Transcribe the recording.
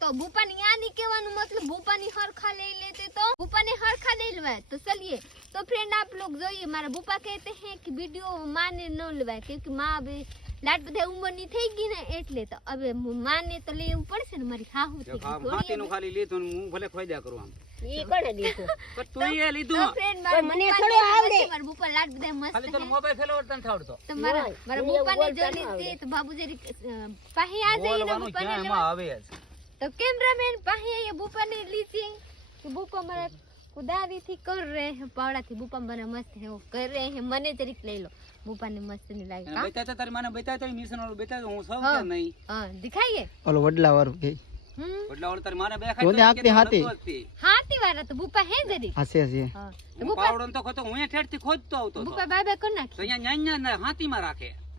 तो भूपानी यहाँ नहीं कहवानु मतलब भूपानी हरखा ले लेते तो भूपानी हरखा ले लेवाय तो चलिए। तो फ्रेंड आप लोग જોઈએ મારા ભૂપા કહેતે हैं कि वीडियो माने न લેવાય क्योंकि माँ अभी लाट બધા ઉંમરની થઈ ગઈ ને એટલે તો હવે માને તો લેવું પડશે ને મારી હાહુ થઈ ગઈ હાથીનું ખાલી લીધું હું ભલે ખોઈદા કરું આમ ઈ કોણે દીધું પણ તું એ લીધું તો ફ્રેન્ડ મારા મને ભૂપાને થોડું આવડે. મારા ભૂપા લાટ બધા મસ્ત ખાલી તને મોબાઈલ ફેરવતા તને આવડતો તો મારા ભૂપાને જો લીધે તો બાબુ જરી પાહી આ જઈને બોલવાનું ભૂપાને ક્યાં એમાં આવે જ तो कैमरामैन पाहे ये बूपा ने लीजिए कि बूपा मारा कुदारी थी कर रहे हैं पावड़ा थी बूपा बना मस्त है वो कर रहे हैं मने जरिक ले लो बूपा ने मस्त नहीं लागे का બતાતા તારી માને બતાતા મિશન વાળું બતાતો હું સૌ કે નહીં हां दिखाइए ઓલો વડલા વાળું કે એટલે ઓલ તારી માને બે જોને આખી હાથી हाथी वाला तो बूपा है जरिक હસે હસે हां હું પાવડો તો ખોતો હું ઠેઠથી ખોદતો આવતો बूपा बाय बाय कर नाखी તો અહીંયા ન્યા હાથીમાં રાખે